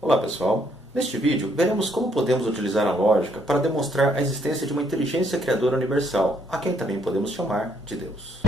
Olá pessoal, neste vídeo veremos como podemos utilizar a lógica para demonstrar a existência de uma inteligência criadora universal, a quem também podemos chamar de Deus.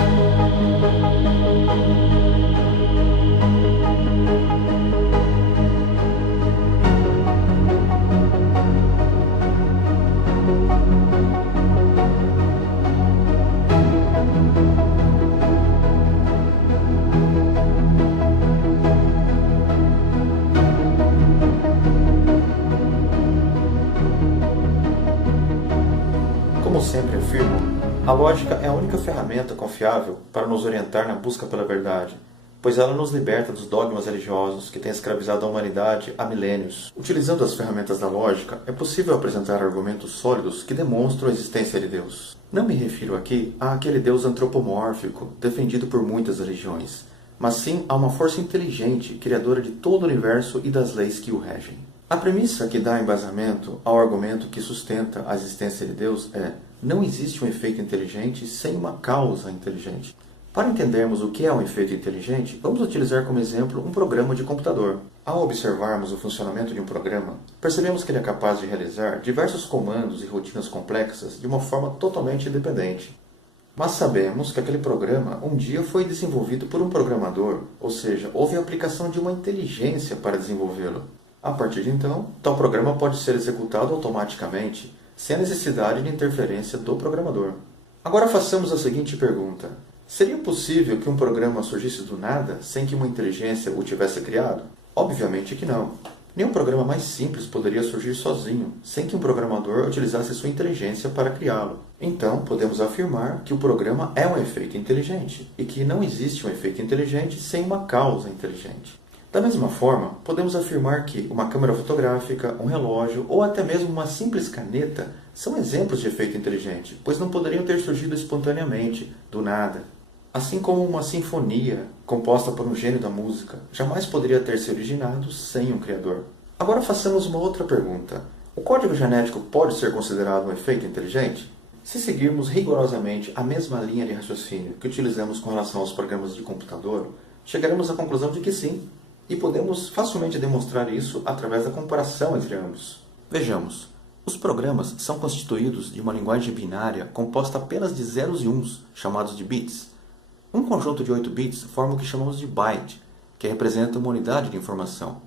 Como sempre afirmo, a lógica é a única ferramenta confiável para nos orientar na busca pela verdade, pois ela nos liberta dos dogmas religiosos que têm escravizado a humanidade há milênios. Utilizando as ferramentas da lógica, é possível apresentar argumentos sólidos que demonstram a existência de Deus. Não me refiro aqui àquele Deus antropomórfico, defendido por muitas religiões, mas sim a uma força inteligente, criadora de todo o universo e das leis que o regem. A premissa que dá embasamento ao argumento que sustenta a existência de Deus é: não existe um efeito inteligente sem uma causa inteligente. Para entendermos o que é um efeito inteligente, vamos utilizar como exemplo um programa de computador. Ao observarmos o funcionamento de um programa, percebemos que ele é capaz de realizar diversos comandos e rotinas complexas de uma forma totalmente independente. Mas sabemos que aquele programa um dia foi desenvolvido por um programador, ou seja, houve a aplicação de uma inteligência para desenvolvê-lo. A partir de então, tal programa pode ser executado automaticamente, sem a necessidade de interferência do programador. Agora façamos a seguinte pergunta: seria possível que um programa surgisse do nada, sem que uma inteligência o tivesse criado? Obviamente que não. Nenhum programa mais simples poderia surgir sozinho, sem que um programador utilizasse sua inteligência para criá-lo. Então, podemos afirmar que o programa é um efeito inteligente, e que não existe um efeito inteligente sem uma causa inteligente. Da mesma forma, podemos afirmar que uma câmera fotográfica, um relógio ou até mesmo uma simples caneta são exemplos de efeito inteligente, pois não poderiam ter surgido espontaneamente, do nada. Assim como uma sinfonia, composta por um gênio da música, jamais poderia ter se originado sem um criador. Agora façamos uma outra pergunta: o código genético pode ser considerado um efeito inteligente? Se seguirmos rigorosamente a mesma linha de raciocínio que utilizamos com relação aos programas de computador, chegaremos à conclusão de que sim. E podemos facilmente demonstrar isso através da comparação entre ambos. Vejamos, os programas são constituídos de uma linguagem binária composta apenas de zeros e uns, chamados de bits. Um conjunto de 8 bits forma o que chamamos de byte, que representa uma unidade de informação.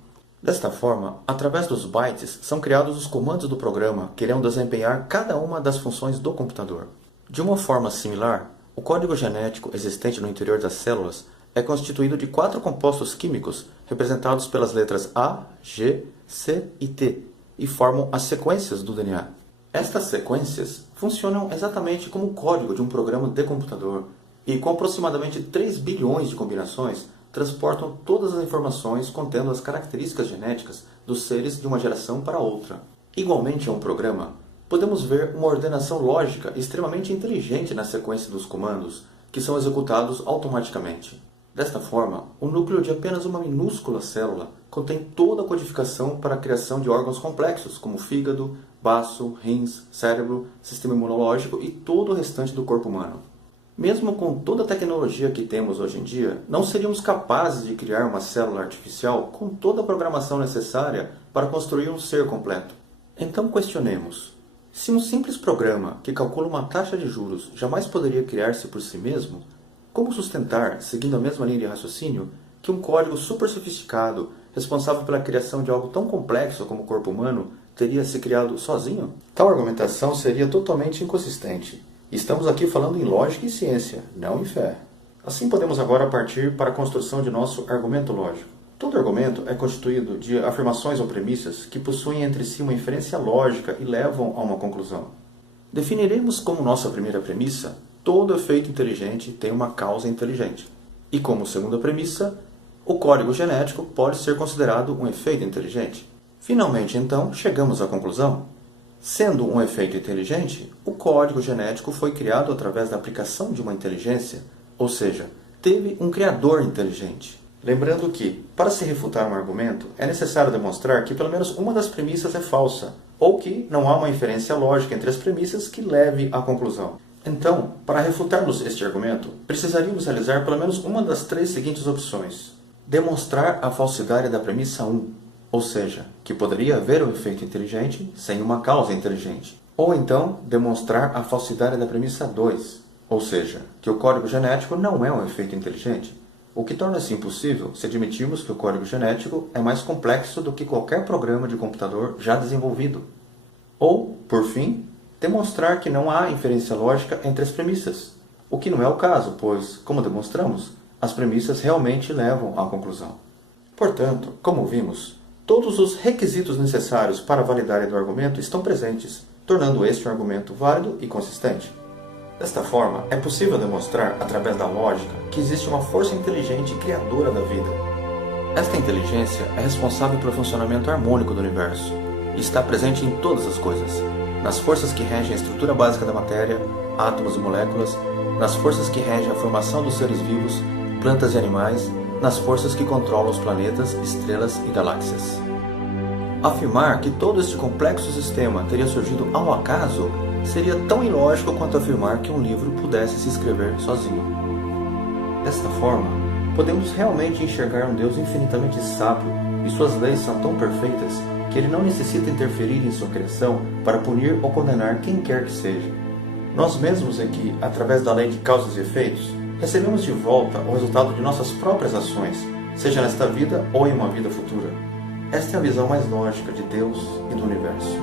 Desta forma, através dos bytes são criados os comandos do programa que irão desempenhar cada uma das funções do computador. De uma forma similar, o código genético existente no interior das células é constituído de 4 compostos químicos representados pelas letras A, G, C e T, e formam as sequências do DNA. Estas sequências funcionam exatamente como o código de um programa de computador, e com aproximadamente 3 bilhões de combinações, transportam todas as informações contendo as características genéticas dos seres de uma geração para outra. Igualmente a um programa, podemos ver uma ordenação lógica extremamente inteligente na sequência dos comandos, que são executados automaticamente. Desta forma, o núcleo de apenas uma minúscula célula contém toda a codificação para a criação de órgãos complexos, como fígado, baço, rins, cérebro, sistema imunológico e todo o restante do corpo humano. Mesmo com toda a tecnologia que temos hoje em dia, não seríamos capazes de criar uma célula artificial com toda a programação necessária para construir um ser completo. Então questionemos: se um simples programa que calcula uma taxa de juros jamais poderia criar-se por si mesmo, como sustentar, seguindo a mesma linha de raciocínio, que um código super sofisticado, responsável pela criação de algo tão complexo como o corpo humano, teria se criado sozinho? Tal argumentação seria totalmente inconsistente. Estamos aqui falando em lógica e ciência, não em fé. Assim podemos agora partir para a construção de nosso argumento lógico. Todo argumento é constituído de afirmações ou premissas que possuem entre si uma inferência lógica e levam a uma conclusão. Definiremos como nossa primeira premissa: todo efeito inteligente tem uma causa inteligente. E como segunda premissa, o código genético pode ser considerado um efeito inteligente. Finalmente, então, chegamos à conclusão: sendo um efeito inteligente, o código genético foi criado através da aplicação de uma inteligência, ou seja, teve um criador inteligente. Lembrando que, para se refutar um argumento, é necessário demonstrar que pelo menos uma das premissas é falsa, ou que não há uma inferência lógica entre as premissas que leve à conclusão. Então, para refutarmos este argumento, precisaríamos realizar pelo menos uma das 3 seguintes opções. Demonstrar a falsidade da premissa 1, ou seja, que poderia haver um efeito inteligente sem uma causa inteligente. Ou então, demonstrar a falsidade da premissa 2, ou seja, que o código genético não é um efeito inteligente, o que torna-se impossível se admitirmos que o código genético é mais complexo do que qualquer programa de computador já desenvolvido. Ou, por fim, demonstrar que não há inferência lógica entre as premissas, o que não é o caso, pois, como demonstramos, as premissas realmente levam à conclusão. Portanto, como vimos, todos os requisitos necessários para a validade do argumento estão presentes, tornando este um argumento válido e consistente. Desta forma, é possível demonstrar, através da lógica, que existe uma força inteligente criadora da vida. Esta inteligência é responsável pelo funcionamento harmônico do universo e está presente em todas as coisas, nas forças que regem a estrutura básica da matéria, átomos e moléculas, nas forças que regem a formação dos seres vivos, plantas e animais, nas forças que controlam os planetas, estrelas e galáxias. Afirmar que todo este complexo sistema teria surgido ao acaso seria tão ilógico quanto afirmar que um livro pudesse se escrever sozinho. Desta forma, podemos realmente enxergar um Deus infinitamente sábio e suas leis são tão perfeitas que ele não necessita interferir em sua criação para punir ou condenar quem quer que seja. Nós mesmos é que, através da lei de causas e efeitos, recebemos de volta o resultado de nossas próprias ações, seja nesta vida ou em uma vida futura. Esta é a visão mais lógica de Deus e do universo.